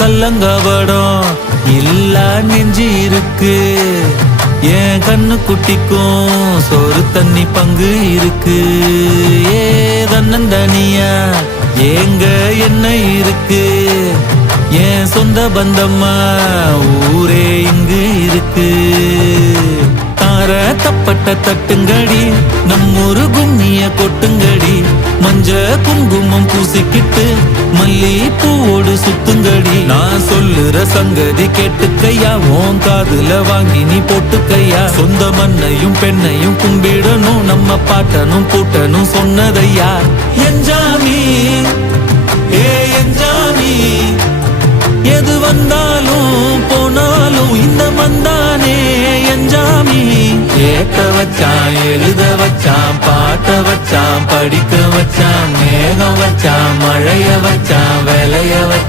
கல்லங்கவடம் இல்லா நெஞ்சு இருக்கு. என் கண்ணு குட்டிக்கும் சோறு தண்ணி பங்கு இருக்கு. ஏ தன்னந்தனியா ஏங்க என்ன இருக்கு. என் சொந்த பந்தம்மா ஊரே இங்கு இருக்கு. தார தப்பட்ட தட்டுங்கடி நம்மொரு கும்மிய கொட்டுங்கடி. மஞ்ச குங்குமம் பூசிக்கிட்டு மல்லி பூவோடு சுத்துங்கடி. நான் சொல்லுற சங்கதி கேட்டுக்கையா, உன் காதுல வாங்கி நீ போட்டுக்கையா. சொந்த மண்ணையும் பெண்ணையும் கும்பிடணும், நம்ம பாட்டனும் பூட்டனும் சொன்னதையா. என்ஜாமி ஏ என்ஜாமி, எது வந்தாலும் போனாலும் இந்த மந்தானே என்ஜாமி. கேட்க வச்சான், எழுத வச்சான், பாட்ட வச்சான், படிக்க வச்சான், மேகம் வச்சான், மழைய வச்சான், விளைய வச்சான்.